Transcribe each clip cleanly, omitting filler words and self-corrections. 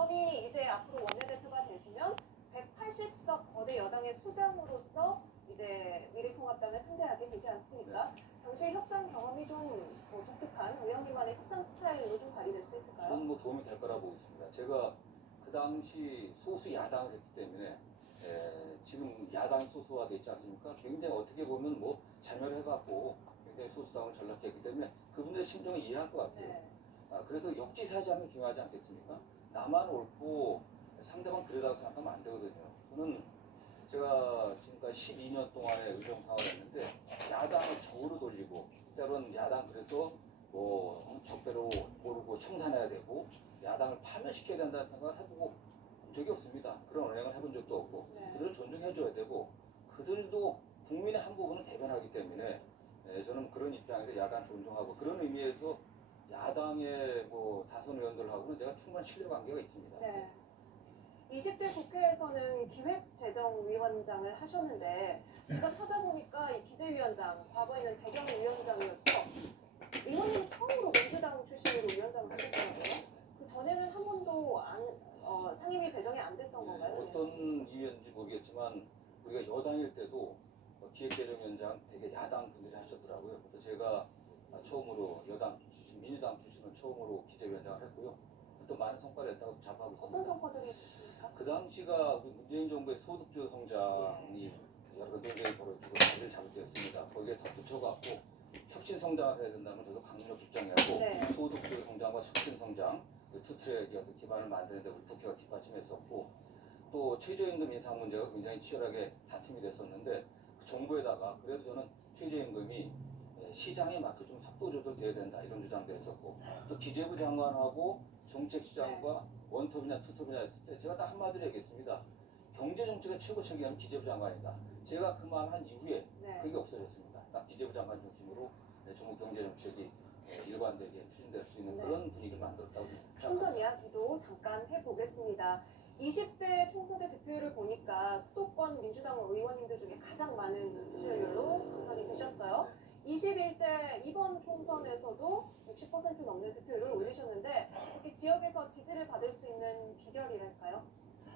경험이 이제 앞으로 원내대표가 되시면 180석 거대 여당의 수장으로서 이제 미래통합당을 상대하게 되지 않습니까? 네. 당시 협상 경험이 좀 독특한 의원님만의 협상 스타일로 좀 발휘될 수 있을까요? 저는 뭐 도움이 될 거라고 보고 있습니다. 제가 그 당시 소수 야당을 했기 때문에 지금 야당이 소수화돼 있지 않습니까? 굉장히 어떻게 보면 뭐 자멸을 해갖고 굉장히 소수당을 전락했기 때문에 그분들의 심정을 이해할 것 같아요. 네. 그래서 역지사지하면 중요하지 않겠습니까? 나만 옳고 상대방 그러다고 생각하면 안 되거든요. 저는 제가 지금까지 12년 동안의 의정 생활을 했는데 야당을 적으로 돌리고 때로는 야당 그래서 뭐 적대로 모르고 청산해야 되고 야당을 파멸시켜야 된다는 생각을 해보고 본 적이 없습니다. 그런 언행을 해본 적도 없고 네. 그들을 존중해줘야 되고 그들도 국민의 한 부분을 대변하기 때문에 저는 그런 입장에서 야당 존중하고 그런 의미에서 야당의 뭐 다선 의원들하고는 제가 충분한 신뢰관계가 있습니다. 네. 20대 국회에서는 기획재정위원장을 하셨는데 제가 찾아보니까 이 기재위원장, 과거에는 재경위원장이었죠. 의원님이 처음으로 민주당 출신으로 위원장을 하셨더라고요. 그 전에는 한 번도 상임위 배정이 안 됐던 건가요? 어떤 이유였는지 모르겠지만 우리가 여당일 때도 기획재정위원장 되게 야당 분들이 하셨더라고요. 그래서 제가 처음으로 여당 출신, 민주당 출신은 처음으로 기재위원장을 했고요. 또 많은 성과를 냈다고 자부하고 있습니다. 어떤 성과들이 있었습니까? 그 당시가 우리 문재인 정부의 소득주 성장이 여러 논쟁이 벌어지고 자리를 잡을 때였습니다. 거기에 덧붙여갖고 혁신 성장을 해야 된다는 저도 강력 주장이었고 네. 소득주 성장과 혁신 성장 그 투 트랙의 어떤 기반을 만드는 데 우리 국회가 뒷받침했었고 또 최저임금 인상 문제가 굉장히 치열하게 다툼이 됐었는데 그 정부에다가 그래도 저는 최저임금이 시장에 맞게 좀 속도 조절돼야 된다 이런 주장도 했었고 또 기재부 장관하고 정책시장과 원톱이냐 투톱이냐 했을 때 제가 딱 한마디로 얘기했습니다. 경제정책의 최고 책임은 기재부 장관이다. 제가 그 말 한 이후에 네. 그게 없어졌습니다. 딱 기재부 장관 중심으로 정부 경제정책이 일관되게 추진될 수 있는 네. 그런 분위기를 만들었다고 생각합니다. 총선 이야기도 잠깐 해보겠습니다. 20대 총선대 득표율을 보니까 수도권 민주당 의원님들 중에 가장 많은 득표율로 당선이 되셨어요. 21대 이번 총선에서도 60% 넘는 득표율을 올리셨는데 특히 지역에서 지지를 받을 수 있는 비결이랄까요?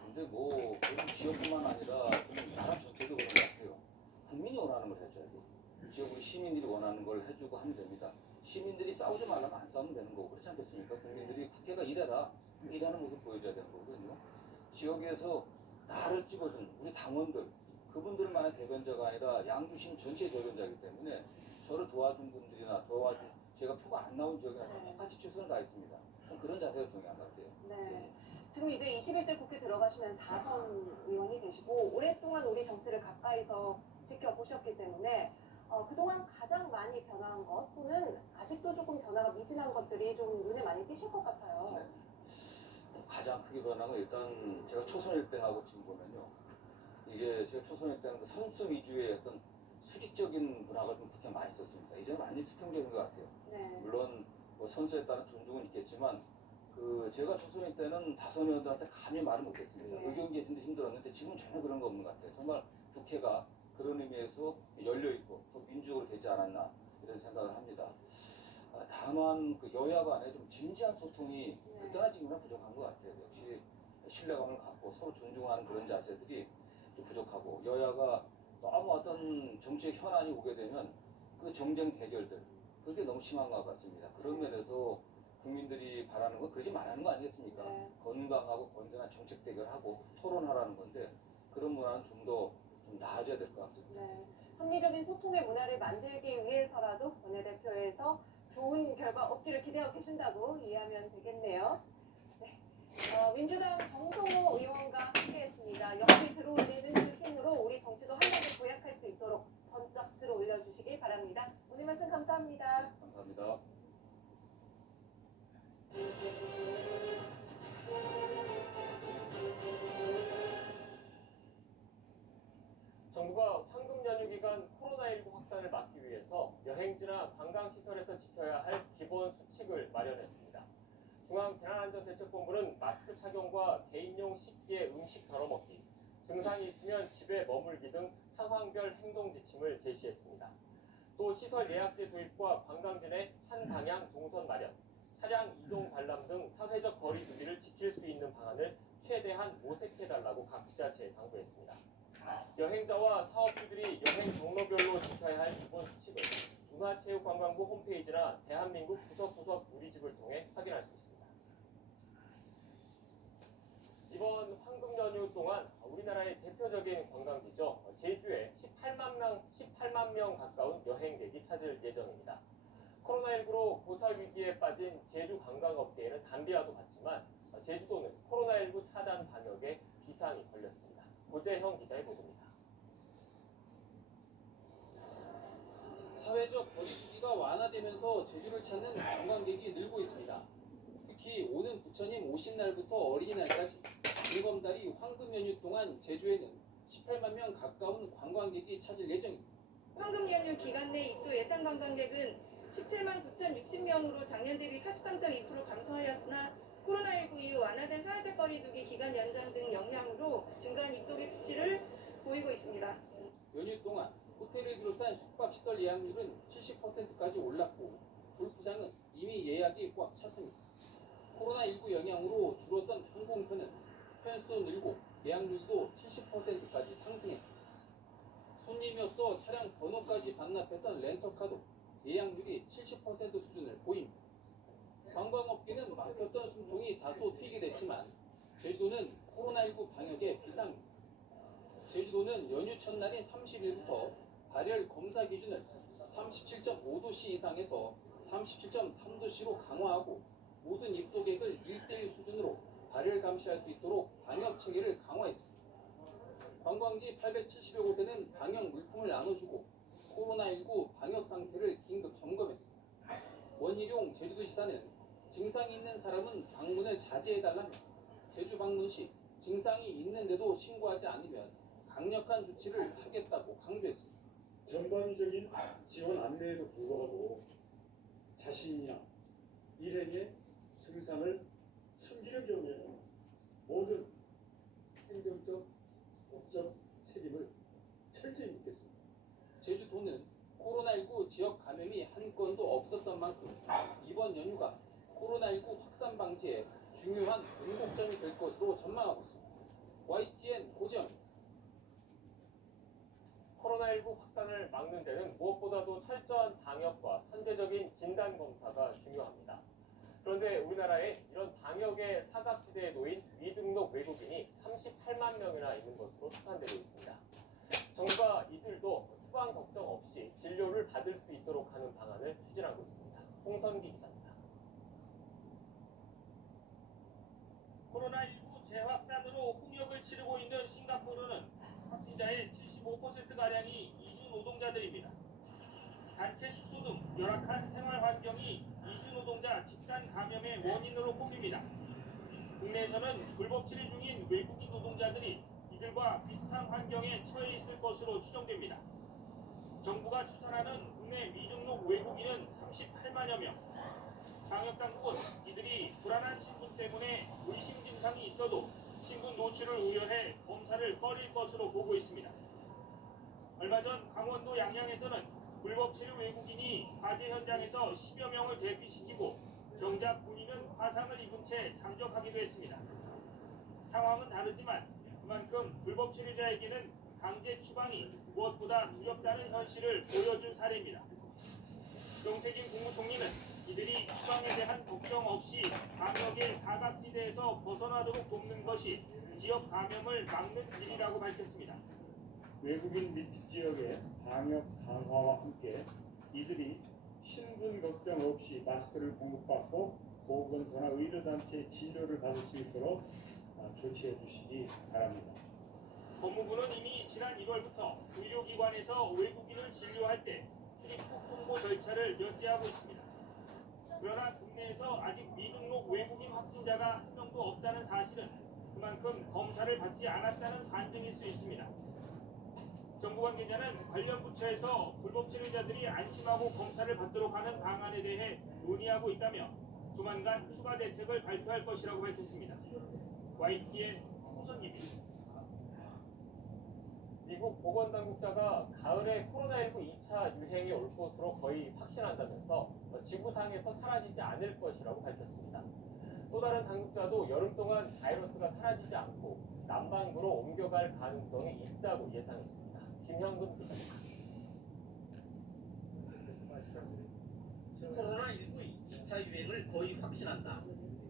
근데 뭐 그런 지역뿐만 아니라 좀 나라 전체도 그런 것 같아요. 국민이 원하는 걸 해줘야 돼요. 지역의 시민들이 원하는 걸 해주고 하면 됩니다. 시민들이 싸우지 말라면 안 싸우면 되는 거고 그렇지 않겠습니까? 국민들이 국회가 이래라 일하는 모습 보여줘야 되는 거거든요. 지역에서 나를 찍어준 우리 당원들 그분들만의 대변자가 아니라 양주시민 전체의 대변자이기 때문에 저를 도와준 분들이나 도와준 제가 표가 안 나온 지역이나 똑같이 최선을 다했습니다. 그런 자세가 중요한 것 같아요. 네. 지금 이제 21대 국회 들어가시면 4선 의원이 되시고 오랫동안 우리 정치를 가까이서 지켜보셨기 때문에 그동안 가장 많이 변화한 것 또는 아직도 조금 변화가 미진한 것들이 좀 눈에 많이 띄실 것 같아요. 네. 가장 크게 변한 건 일단 제가 초선일 때 하고 지금 보면요. 이게 제가 초선일 때는 그 선수 위주의 어떤 수직적인 문화가 좀 그렇게 많이 있었습니다. 이제 많이 수평적인 것 같아요. 네. 물론 뭐 선수에 따른 존중은 있겠지만 그 제가 초선일 때는 다선 의원들한테 감히 말을 못했습니다. 네. 의견 개진도 힘들었는데 지금은 전혀 그런 거 없는 것 같아요. 정말 국회가 그런 의미에서 열려 있고 또 민주적으로 되지 않았나 이런 생각을 합니다. 다만 그 여야 간에 좀 진지한 소통이 그때나 지금이나 부족한 것 같아요. 역시 신뢰감을 갖고 서로 존중하는 그런 자세들이 좀 부족하고 여야가 너무 어떤 정치의 현안이 오게 되면 그 정쟁 대결들 그게 너무 심한 것 같습니다. 그런 면에서 국민들이 바라는 건 그러지 말라는 거 아니겠습니까? 네. 건강하고 건전한 정책 대결하고 토론하라는 건데 그런 문화는 좀 더 좀 나아져야 될 것 같습니다. 네. 합리적인 소통의 문화를 만들기 위해서라도 원내대표에서 좋은 결과 얻기를 기대하고 계신다고 이해하면 되겠네요. 네. 민주당 정성호 의원과 함께했습니다. 역시 들어올리는 그 힘으로 우리 정치도 한마디 도약할 수 있도록 번쩍 들어올려 주시길 바랍니다. 오늘 말씀 감사합니다. 감사합니다. 정부가 황금 연휴 기간 코로나19 확산을 막기 위해서 여행지나 관광시설에서 지켜야 할 기본 수칙을 마련했습니다. 중앙재난안전대책본부는 마스크 착용과 개인용 식기에 음식 덜어 먹기, 증상이 있으면 집에 머물기 등 상황별 행동 지침을 제시했습니다. 또 시설 예약제 도입과 관광지 내 한 방향 동선 마련, 차량 이동 관람 등 사회적 거리 두기를 지킬 수 있는 방안을 최대한 모색해달라고 각 지자체에 당부했습니다. 여행자와 사업주들이 여행 경로별로 지켜야 할 기본 수칙을 문화체육관광부 홈페이지나 대한민국 구석구석 누리집을 통해 확인할 수 있습니다. 이번 황금 연휴 동안 우리나라의 대표적인 관광지죠. 제주에 18만 명 가까운 여행객이 찾을 예정입니다. 코로나19로 고살 위기에 빠진 제주 관광업계에는 담비아도 갔지만 제주도는 코로나19 차단 방역에 비상이 걸렸습니다. 고재형 기자의 보도입니다. 사회적 거리두기가 완화되면서 제주를 찾는 관광객이 늘고 있습니다. 특히 오는 부처님 오신 날부터 어린이날까지 징검다리 황금 연휴 동안 제주에는 18만 명 가까운 관광객이 찾을 예정입니다. 황금 연휴 기간 내 입도 예상 관광객은 17만 9,060명으로 작년 대비 43.2% 감소하였으나 코로나19 이후 완화된 사회적 거리두기 기간 연장 등 영향으로 증가한 입도객 수치를 보이고 있습니다. 연휴 동안 호텔을 비롯한 숙박시설 예약률은 70%까지 올랐고 골프장은 이미 예약이 꽉 찼습니다. 코로나19 영향으로 줄었던 항공편은 편수도 늘고 예약률도 70%까지 상승했습니다. 손님이 없어 차량 번호까지 반납했던 렌터카도 예약률이 70% 수준을 보입니다. 관광업계는 막혔던 숨통이 다소 트이게 됐지만 제주도는 코로나19 방역에 비상입니다. 제주도는 연휴 첫날인 30일부터 발열 검사 기준을 37.5도씨 이상에서 37.3도씨로 강화하고 모든 입도객을 1대1 수준으로 발열 감시할 수 있도록 방역 체계를 강화했습니다. 관광지 870여 곳에는 방역 물품을 나눠주고 코로나19 방역 상태를 긴급 점검했습니다. 원희룡 제주도지사는 증상이 있는 사람은 방문을 자제해달라며 제주 방문 시 증상이 있는데도 신고하지 않으면 강력한 조치를 하겠다고 강조했습니다. 전방위적인 지원 안내에도 불구하고 자신이나 일행의 증상을 숨기는 경우에는 모든 행정적, 법적 책임을 철저히 묻겠습니다. 제주도는 코로나19 지역 감염이 한 건도 없었던 만큼 이번 연휴가 코로나19 확산 방지에 중요한 변곡점이 될 것으로 전망하고 있습니다. YTN 고재영입니다. 코로나19 확산을 막는 데는 무엇보다도 철저한 방역과 선제적인 진단검사가 중요합니다. 그런데 우리나라에 이런 방역의 사각지대에 놓인 미등록 외국인이 38만 명이나 있는 것으로 추산되고 있습니다. 정부가 이들도 추방 걱정 없이 진료를 받을 수 있도록 하는 방안을 추진하고 있습니다. 홍선기 기자입니다. 코로나19 재확산으로 홍역을 치르고 있는 싱가포르는 확진자의 75%가량이 이주 노동자들입니다. 단체 숙소 등 열악한 생활 환경이 이주 노동자 집단 감염의 원인으로 꼽힙니다. 국내에서는 불법 치료 중인 외국인 노동자들이 이들과 비슷한 환경에 처해 있을 것으로 추정됩니다. 정부가 추산하는 국내 미등록 외국인은 38만여 명. 방역당국은 이들이 불안한 신분 때문에 의심 증상이 있어도 신분 노출을 우려해 검사를 꺼릴 것으로 보고 있습니다. 얼마 전 강원도 양양에서는 불법 체류 외국인이 화재 현장에서 10여 명을 대피시키고 정작 본인은 화상을 입은 채 잠적하기도 했습니다. 상황은 다르지만 그만큼 불법 체류자에게는 강제 추방이 무엇보다 두렵다는 현실을 보여준 사례입니다. 정세균 국무총리는 이들이 추방에 대한 걱정 없이 방역의 사각지대에서 벗어나도록 돕는 것이 지역 감염을 막는 길이라고 밝혔습니다. 외국인 밀집 지역의 방역 강화와 함께 이들이 신분 걱정 없이 마스크를 공급받고 보건소나 의료단체 진료를 받을 수 있도록 조치해 주시기 바랍니다. 법무부는 이미 지난 1월부터 의료기관에서 외국인을 진료할 때 출입국 홍보 절차를 면제하고 있습니다. 그러나 국내에서 아직 미등록 외국인 확진자가 한 명도 없다는 사실은 그만큼 검사를 받지 않았다는 반증일 수 있습니다. 정부 관계자는 관련 부처에서 불법 치료자들이 안심하고 검사를 받도록 하는 방안에 대해 논의하고 있다며 조만간 추가 대책을 발표할 것이라고 밝혔습니다. YTN 홍선기입니다. 미국 보건당국자가 가을에 코로나19 2차 유행이 올 것으로 거의 확신한다면서 지구상에서 사라지지 않을 것이라고 밝혔습니다. 또 다른 당국자도 여름 동안 바이러스가 사라지지 않고 남반구로 옮겨갈 가능성이 있다고 예상했습니다. 김형근 기자입니다. 코로나19 2차 유행을 거의 확신한다.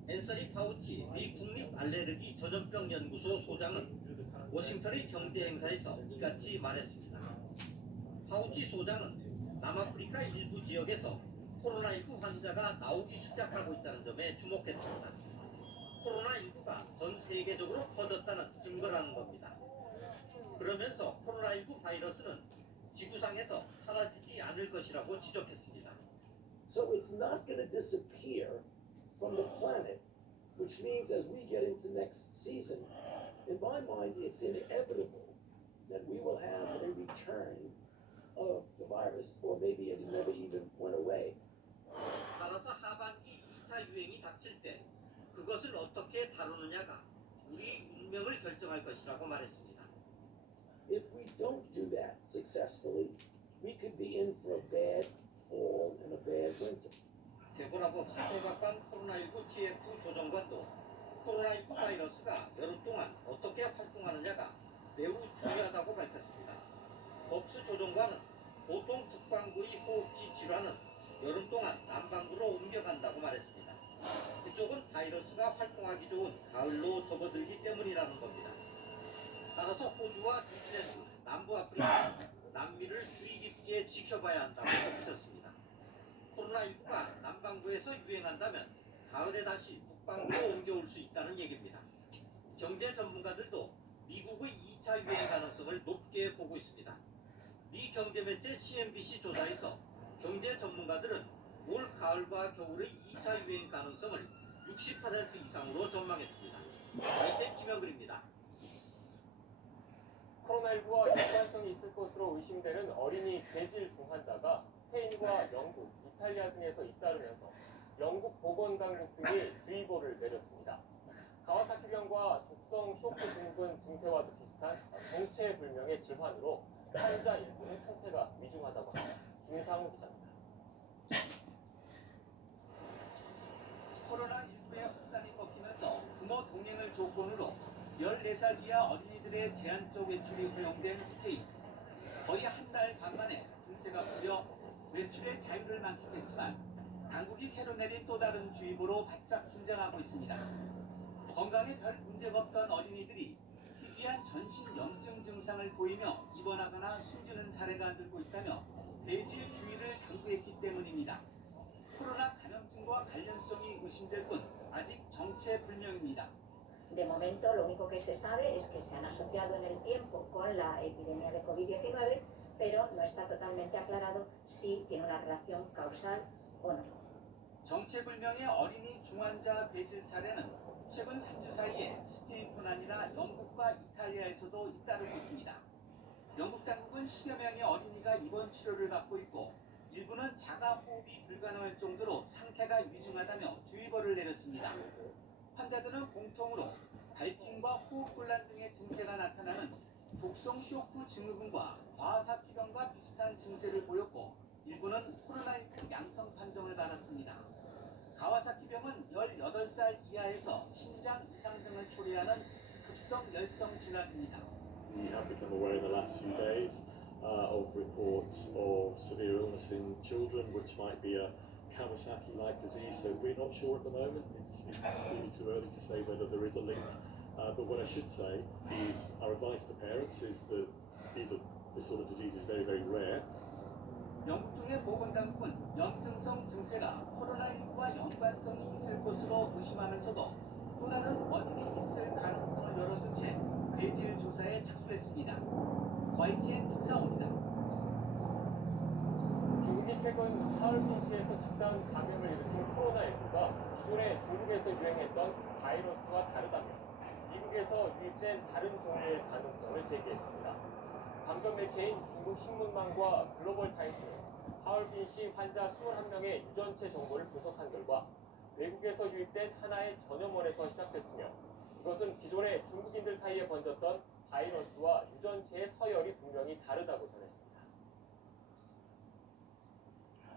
앤서니 파우치 미 국립 알레르기 전염병 연구소 소장은 워싱턴의 경제 행사에서 이같이 말했습니다. 파우치 소장은 남아프리카 일부 지역에서 코로나19 환자가 나오기 시작하고 있다는 점에 주목했습니다. 코로나19가 전 세계적으로 퍼졌다는 증거라는 겁니다. 그러면서 코로나19 바이러스는 지구상에서 사라지지 않을 것이라고 지적했습니다. So it's not going to disappear from the planet, which means as we get into next season, in my mind, it's inevitable that we will have a return of the virus, or maybe it never even went away. 따라서 하반기 2차 유행이 닥칠 때 그것을 어떻게 다루느냐가 우리 운명을 결정할 것이라고 말했습니다. If we don't do that successfully, we could be in for a bad fall and a bad winter. 데보라복 백악관 코로나19 TF 조정관도 코로나19 바이러스가 여름 동안 어떻게 활동하느냐가 매우 중요하다고 밝혔습니다. 법스 조정관은 보통 북반구의 호흡기 질환은 여름 동안 남반구로 옮겨간다고 말했습니다. 그쪽은 바이러스가 활동하기 좋은 가을로 접어들기 때문이라는 겁니다. 따라서 호주와 뉴질랜드, 남부아프리카, 남미를 주의 깊게 지켜봐야 한다고 덧붙였습니다. 코로나19가 남반구에서 유행한다면 가을에 다시 북반구로 옮겨올 수 있다는 얘기입니다. 경제 전문가들도 미국의 2차 유행 가능성을 높게 보고 있습니다. 미 경제 매체 CNBC 조사에서 경제 전문가들은 올 가을과 겨울의 2차 유행 가능성을 60% 이상으로 전망했습니다. YTN 김영근입니다. 코로나19와 연관성이 있을 것으로 의심되는 어린이 뇌질 중환자가 스페인과 영국, 이탈리아 등에서 잇따르면서 영국 보건당국 등이 주의보를 내렸습니다. 가와사키병과 독성 쇼크 증후군 증세와도 비슷한 정체불명의 질환으로 환자 일부는 상태가 위중하다고 합니다. 김상우 기자입니다. 코로나19의 확산이 꺾이면서 부모 동행을 조건으로 14살 이하 어린이들의 제한적 외출이 허용된 스페인. 거의 한 달 반 만에 증세가 풀려 외출의 자유를 만끽했지만 당국이 새로 내린 또 다른 주의보로 바짝 긴장하고 있습니다. 건강에 별 문제가 없던 어린이들이 희귀한 전신 염증 증상을 보이며 입원하거나 숨지는 사례가 늘고 있다며 대질 주의를 당부했기 때문입니다. 코로나 감염증과 관련성이 의심될 뿐 아직 정체불명입니다. De momento, lo único que se sabe es que se han asociado en el tiempo con la epidemia de COVID-19, pero no está totalmente aclarado si tiene una relación causal o no. 정체불명의 어린이 중환자 배질 사례는 최근 3주 사이에 스페인뿐 아니라 영국과 이탈리아에서도 잇따르고 있습니다. 영국 당국은 10여 명의 어린이가 입원 치료를 받고 있고 일부는 자가 호흡이 불가능할 정도로 상태가 위중하다며 주의보를 내렸습니다. 환자들은 공통으로 발진과 호흡곤란 등의 증세가 나타나는 독성 쇼크 증후군과 과사티병과 비슷한 증세를 보였고 일부는 코로나19 양성 판정을 받았습니다. 가와사키병은 18살 이하에서 심장 이상 등을 초래하는 급성 열성 질환입니다. We have become aware in the last few days of reports of severe illness in children, which might be a Kawasaki-like disease. So we're not sure at the moment. It's really too early to say whether there is a link. But what I should say is our advice to parents is that this sort of disease is very, very rare. 영국 등의 보건당국은 염증성 증세가 코로나19와 연관성이 있을 것으로 의심하면서도 또 다른 원인이 있을 가능성을 열어둔 채 뇌질 조사에 착수했습니다. YTN 김상호입니다. 중국이 최근 하얼빈시에서 집단 감염을 일으킨 코로나19가 기존에 중국에서 유행했던 바이러스와 다르다며 미국에서 유입된 다른 종류의 가능성을 제기했습니다. 관건 매체인 중국 신문망과 글로벌타임스는 하얼빈시 환자 21명의 유전체 정보를 분석한 결과 외국에서 유입된 하나의 전염원에서 시작됐으며 이것은 기존의 중국인들 사이에 번졌던 바이러스와 유전체의 서열이 분명히 다르다고 전했습니다.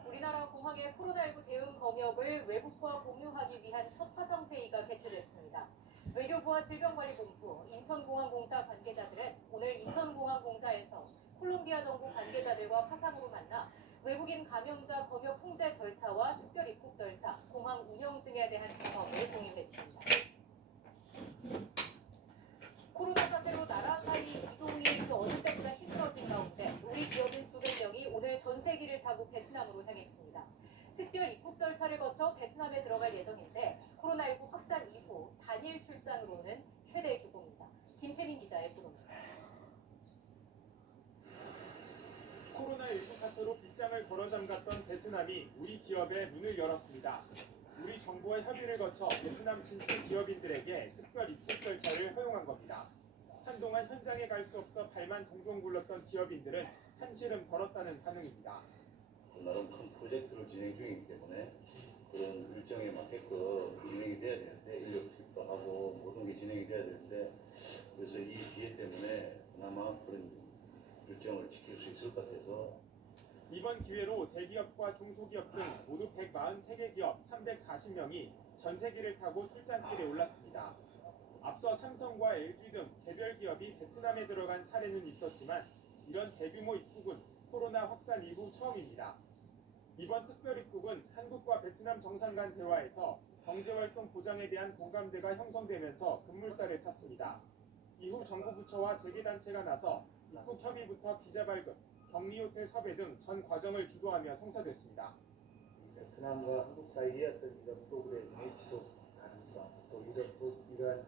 우리 우리나라 공항의 코로나19 대응 검역을 외국과 공유하기 위한 첫 화상회의가 개최됐습니다. 외교부와 질병관리본부, 인천공항공사 관계자들은 오늘 인천공항공사에서 콜롬비아 정부 관계자들과 화상으로 만나 외국인 감염자 검역 통제 절차와 특별 입국 절차, 공항 운영 등에 대한 경험을 공유했습니다. 코로나 사태로 나라 사이 이동이 그 어느 때보다 힘들어진 가운데 우리 기업인 수백 명이 오늘 전세기를 타고 베트남으로 향했습니다. 특별 입국 절차를 거쳐 베트남에 들어갈 예정인데 코로나19 확산 이후 단일 출장으로는 최대 규모입니다. 김태민 기자의 보도입니다. 코로나19 사태로 빗장을 걸어 잠갔던 베트남이 우리 기업에 문을 열었습니다. 우리 정부와 협의를 거쳐 베트남 진출 기업인들에게 특별 입국 절차를 허용한 겁니다. 한동안 현장에 갈 수 없어 발만 동동 굴렀던 기업인들은 한시름 덜었다는 반응입니다. 나름 큰 프로젝트를 진행 중이기 때문에 그런 일정에 맞게끔 진행이 돼야 되는데 인력 투입도 하고 모든 게 진행이 돼야 되는데 그래서 이 기회 때문에 그나마 그런 일정을 지킬 수 있을 것 같아서 이번 기회로 대기업과 중소기업 등 모두 143개 기업 340명이 전세기를 타고 출장길에 올랐습니다. 앞서 삼성과 LG 등 개별 기업이 베트남에 들어간 사례는 있었지만 이런 대규모 입국은 코로나 확산 이후 처음입니다. 이번 특별 입국은 한국과 베트남 정상 간 대화에서 경제활동 보장에 대한 공감대가 형성되면서 급물살을 탔습니다. 이후 정부 부처와 재계단체가 나서 입국 협의부터 비자 발급, 격리호텔 섭외 등 전 과정을 주도하며 성사됐습니다. 베트남과 한국 사이의 어떤 이런 프로그램의 지속 가능성, 또 이러한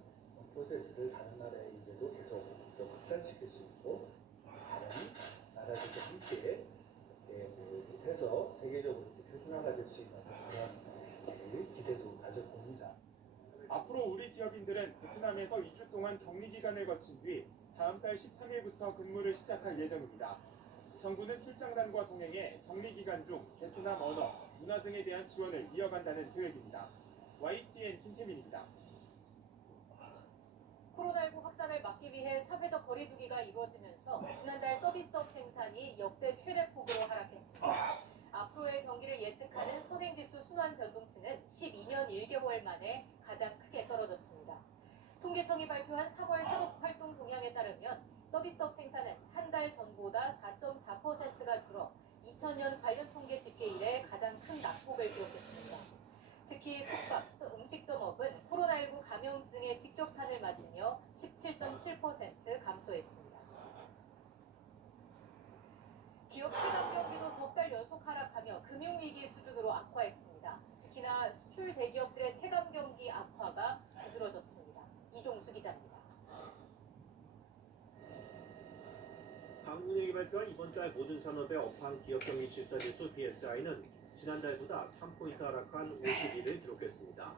프로세스를 다른 나라에도 계속 확산시킬 수 있고 다른 나라들과 함께 해서 세계적으로 표준화가 될 수 있는 그런 기대도 가져봅니다. 앞으로 우리 기업인들은 베트남에서 2주 동안 격리 기간을 거친 뒤 다음 달 13일부터 근무를 시작할 예정입니다. 정부는 출장단과 동행해 격리 기간 중 베트남 언어, 문화 등에 대한 지원을 이어간다는 계획입니다. YTN 김태민입니다. 코로나19 확산을 막기 위해 사회적 거리두기가 이루어지면서 지난달 서비스업 생산이 역대 최대 폭으로 하락했습니다. 앞으로의 경기를 예측하는 선행지수 순환 변동치는 12년 1개월 만에 가장 크게 떨어졌습니다. 통계청이 발표한 3월 산업활동 동향에 따르면 서비스업 생산은 한 달 전보다 4.4%가 줄어 2000년 관련 통계 집계 이래 가장 큰 낙폭을 기록했습니다. 특히 숙박, 음식점업은 코로나19 감염증의 직격탄을 맞으며 17.7% 감소했습니다. 기업 체감 경기도 석 달 연속 하락하며 금융위기 수준으로 악화했습니다. 특히나 수출 대기업들의 체감 경기 악화가 두드러졌습니다. 이종수 기자입니다. 한국은행이 발표한 이번 달 모든 산업의 업황 기업 경기 실사지수 BSI는 지난달보다 3포인트 하락한 51을 기록했습니다.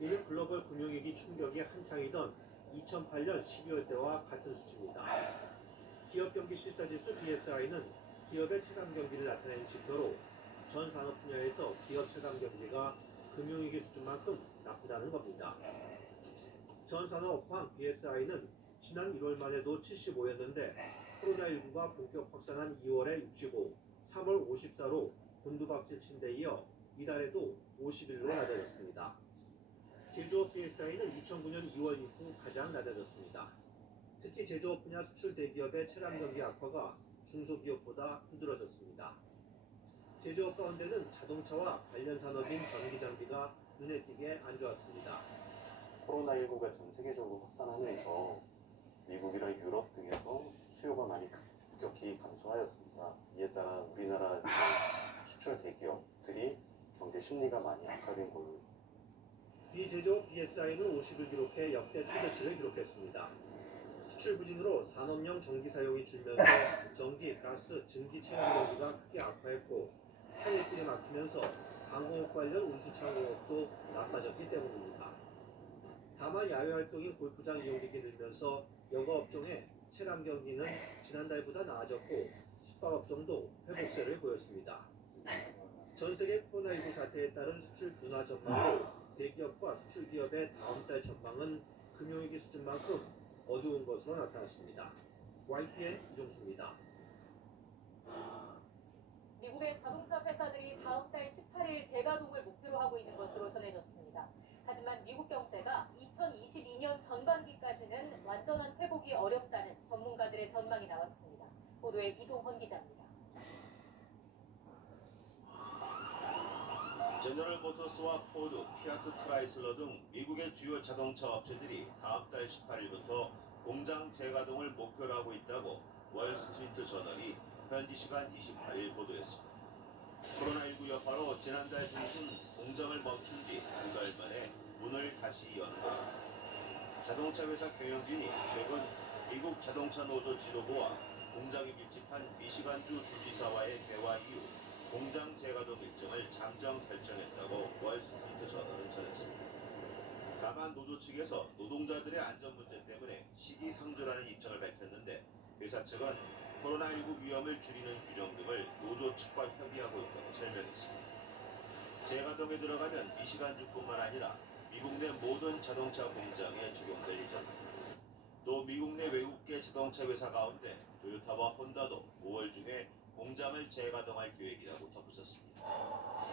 이는 글로벌 금융위기 충격이 한창이던 2008년 12월 때와 같은 수치입니다. 기업 경기 실사지수 BSI는 기업의 체감 경기를 나타내는 지표로 전 산업 분야에서 기업 체감 경기가 금융위기 수준만큼 나쁘다는 겁니다. 전 산업 업황 BSI는 지난 1월만 해도 75였는데 코로나19가 본격 확산한 2월에 65, 3월 54로 곤두박질 친 데 이어 이달에도 51로 낮아졌습니다. 제조업 BSI는 2009년 2월 이후 가장 낮아졌습니다. 특히 제조업 분야 수출 대기업의 체감 경기 악화가 중소기업보다 두드러졌습니다. 제조업 가운데는 자동차와 관련 산업인 전기 장비가 눈에 띄게 안 좋았습니다. 코로나19가 전 세계적으로 확산하면서 미국이나 유럽 등에서 수요가 많이 급격히 감소하였습니다. 이에 따라 우리나라 수출 대기업들이 경제 심리가 많이 악화된 걸로. 비제조업 BSI는 50을 기록해 역대 최저치를 기록했습니다. 수출 부진으로 산업용 전기 사용이 줄면서 전기, 가스, 증기 체감 경기가 크게 악화했고 해외길이 막히면서 항공업 관련 운수차 공업도 나빠졌기 때문입니다. 다만 야외 활동인 골프장 이용객이 늘면서 여가 업종의 체감 경기는 지난달보다 나아졌고 숙박업종도 회복세를 보였습니다. 전 세계 코로나19 사태에 따른 수출 둔화 전망으로 대기업과 수출기업의 다음 달 전망은 금융위기 수준만큼 어두운 것으로 나타났습니다. YTN 이종수입니다. 미국 미국의 자동차 회사들이 다음 달 18일 재가동을 목표로 하고 있는 것으로 전해졌습니다. 하지만 미국 경제가 2022년 전반기까지는 완전한 회복이 어렵다는 전문가들의 전망이 나왔습니다. 보도에 이동헌 기자입니다. 제너럴 모터스와 포드, 피아트 크라이슬러 등 미국의 주요 자동차 업체들이 다음 달 18일부터 공장 재가동을 목표로 하고 있다고 월스트리트 저널이 현지 시간 28일 보도했습니다. 코로나19 여파로 지난달 중순 공장을 멈춘 지 두 달 만에 문을 다시 여는 것입니다. 자동차 회사 경영진이 최근 미국 자동차 노조 지도부와 공장이 밀집한 미시간주 주지사와의 대화 이후 공장 재가동 일정을 잠정 결정했다고 월스트리트 저널은 전했습니다. 다만 노조 측에서 노동자들의 안전 문제 때문에 시기상조라는 입장을 밝혔는데 회사 측은 코로나19 위험을 줄이는 규정 등을 노조 측과 협의하고 있다고 설명했습니다. 재가동에 들어가면 미시간주뿐만 아니라 미국 내 모든 자동차 공장에 적용될 예정입니다. 또 미국 내 외국계 자동차 회사 가운데 토요타와 혼다도 5월 중에 공장을 재가동할 계획이라고 덧붙였습니다.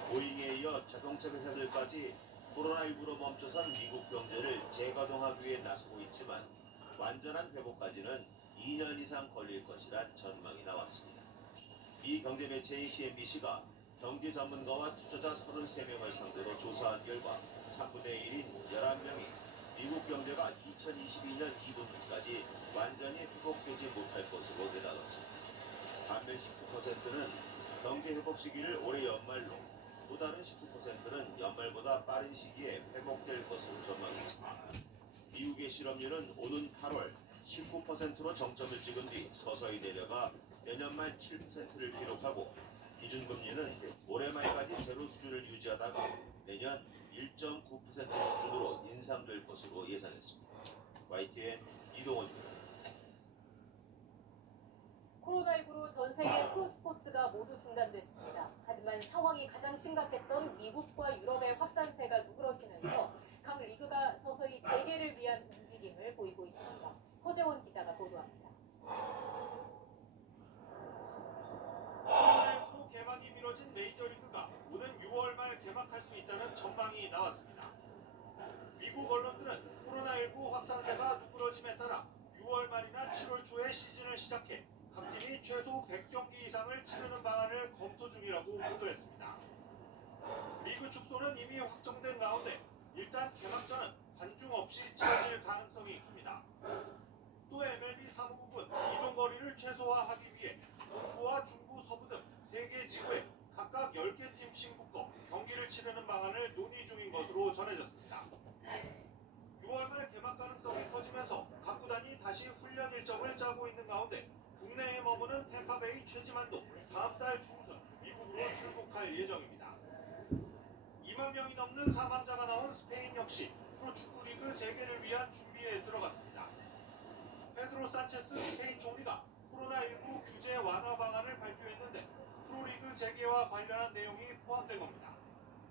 보잉에 이어 자동차 회사들까지 코로나19로 멈춰선 미국 경제를 재가동하기 위해 나서고 있지만 완전한 회복까지는 2년 이상 걸릴 것이란 전망이 나왔습니다. 이 경제 매체인 CNBC가 경제 전문가와 투자자 33명을 상대로 조사한 결과 3분의 1인 11명이 미국 경제가 2022년 2분기까지 완전히 회복되지 못할 것으로 내다봤습니다. 반면 19%는 경제 회복 시기를 올해 연말로, 또 다른 19%는 연말보다 빠른 시기에 회복될 것으로 전망했습니다. 미국의 실업률은 오는 8월 19%로 정점을 찍은 뒤 서서히 내려가 내년 말 7%를 기록하고 기준금리는 올해 말까지 제로 수준을 유지하다가 내년 1.9% 수준으로 인상될 것으로 예상했습니다. YTN 이동원입니다. 코로나19로 전 세계 프로스포츠가 모두 중단됐습니다. 하지만 상황이 가장 심각했던 미국과 유럽의 확산세가 누그러지면서 각 리그가 서서히 재개를 위한 움직임을 보이고 있습니다. 허재원 기자가 보도합니다. 코로나19 개막이 미뤄진 메이저리그가 오는 6월 말 개막할 수 있다는 전망이 나왔습니다. 미국 언론들은 코로나19 확산세가 누그러짐에 따라 6월 말이나 7월 초에 시즌을 시작해 각 팀이 최소 100경기 이상을 치르는 방안을 검토 중이라고 보도했습니다. 리그 축소는 이미 확정된 가운데 일단 개막전은 관중 없이 치러질 가능성이 큽니다. 또 MLB 사무국은 이동거리를 최소화하기 위해 동부와 중부, 서부 등 3개 지구에 각각 10개 팀씩 묶어 경기를 치르는 방안을 논의 중인 것으로 전해졌습니다. 6월 말 개막 가능성이 커지면서 각 구단이 다시 훈련 일정을 짜고 있는 가운데 국내에 머무는 템파베이 최지만도 다음 달 중순 미국으로 출국할 예정입니다. 2만 명이 넘는 사망자가 나온 스페인 역시 프로축구 리그 재개를 위한 준비에 들어갔습니다. 페드로 산체스 스페인 총리가 코로나19 규제 완화 방안을 발표했는데 프로리그 재개와 관련한 내용이 포함된 겁니다.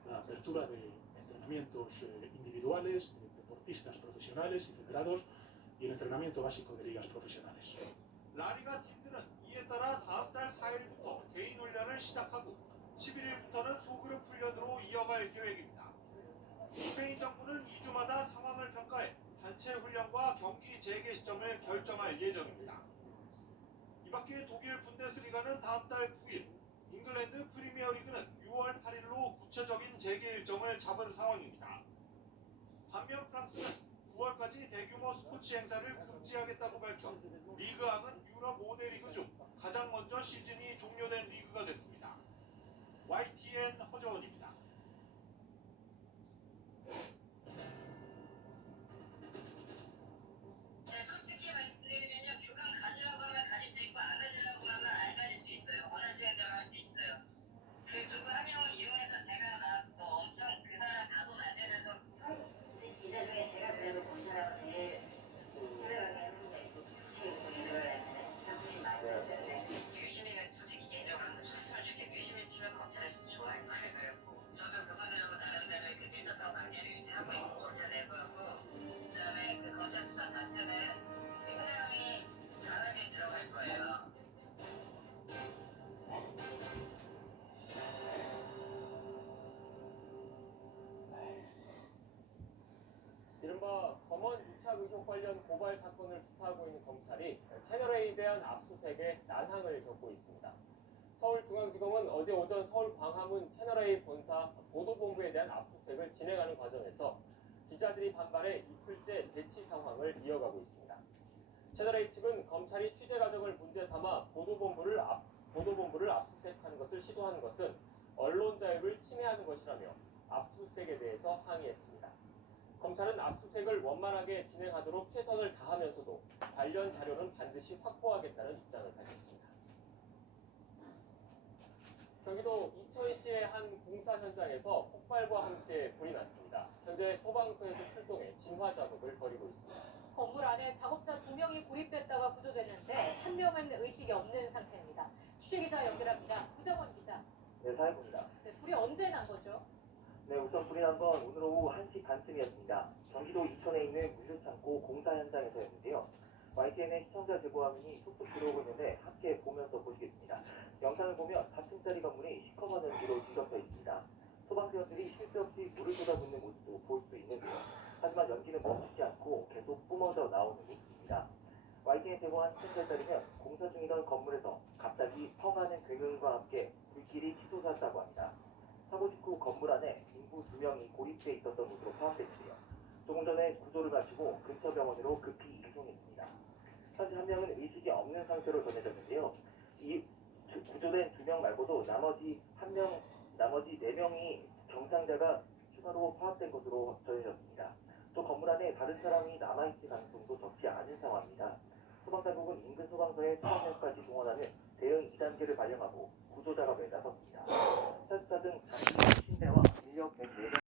La apertura de entrenamientos individuales, de deportistas profesionales y federados y el entrenamiento básico de ligas profesionales. 라리가 팀들은 이에 따라 다음 달 4일부터 개인 훈련을 시작하고 11일부터는 소그룹 훈련으로 이어갈 계획입니다. 스페인 정부는 2주마다 상황을 평가해 단체 훈련과 경기 재개 시점을 결정할 예정입니다. 이 밖에 독일 분데스리가는 다음 달 9일, 잉글랜드 프리미어리그는 6월 8일로 구체적인 재개 일정을 잡은 상황입니다. 반면 프랑스는 9월까지 대규모 스포츠 행사를 금지하겠다고 밝혀 리그왕은 유럽 5대 리그 중 가장 먼저 시즌이 종료된 리그가 됐습니다. YTN 허재원입니다. 솔직히 말씀드리면요, 교감 가시려고 하면 가질 수 있고 안 가시려고 하면 안 가질 수 있어요. 원하시는 대로 할 수 있어요. 그 누구 한 명을 이용해서 제가 막 뭐 엄청 그 사람 바보 만들면서 기자 중에 제가 그래도 본 사람은 제일 신뢰하게 했는데 솔직히 이걸 사무실 많이 썼는데 유시민은 솔직히 개인적으로 한번 쳤으면 좋겠고 유시민 치면 검찰에서 좋아할 거예요. 고발 사건을 수사하고 있는 검찰이 채널A에 대한 압수수색에 난항을 겪고 있습니다. 서울중앙지검은 어제 오전 서울 광화문 채널A 본사 보도본부에 대한 압수수색을 진행하는 과정에서 기자들이 반발해 이틀째 대치 상황을 이어가고 있습니다. 채널A 측은 검찰이 취재 과정을 문제 삼아 보도본부를 압수수색하는 것을 시도하는 것은 언론 자유를 침해하는 것이라며 압수수색에 대해서 항의했습니다. 검찰은 압수수색을 원만하게 진행하도록 최선을 다하면서도 관련 자료는 반드시 확보하겠다는 입장을 밝혔습니다. 경기도 이천시의 한 공사 현장에서 폭발과 함께 불이 났습니다. 현재 소방서에서 출동해 진화 작업을 벌이고 있습니다. 건물 안에 작업자 2명이 고립됐다가 구조됐는데 한 명은 의식이 없는 상태입니다. 취재기자 연결합니다. 구정원 기자. 네, 사회부입니다. 네, 불이 언제 난 거죠? 네, 우선 불이 난 건 오늘 오후 1시 반쯤이었습니다. 경기도 이천에 있는 물류창고 공사 현장에서였는데요. YTN의 시청자 제보 화면이 툭툭 들어오고 있는데 함께 보면서 보시겠습니다. 영상을 보면 4층짜리 건물이 시커먼 연기로 뒤덮여 있습니다. 소방대원들이 쉴 새 없이 물을 쏟아붓는 모습도 볼 수 있는데요. 하지만 연기는 멈추지 않고 계속 뿜어져 나오는 모습입니다. YTN에 제보한 시청자에 따르면 공사 중이던 건물에서 갑자기 펑하는 굉음과 함께 불길이 치솟았다고 합니다. 사고 직후 건물 안에 인부 2명이 고립돼 있었던 것으로 파악됐는데요. 조금 전에 구조를 마치고 근처 병원으로 급히 이송했습니다. 현재 한 명은 의식이 없는 상태로 전해졌는데요. 이 구조된 2명 말고도 나머지 4명이 경상자가 추가로 파악된 것으로 전해졌습니다. 또 건물 안에 다른 사람이 남아있을 가능성도 적지 않은 상황입니다. 소방당국은 인근 소방서에 소방력까지 동원하는 대응 2단계를 발령하고 구조 작업에 나섰습니다. 사수자 등 장비 50대와 인력 104명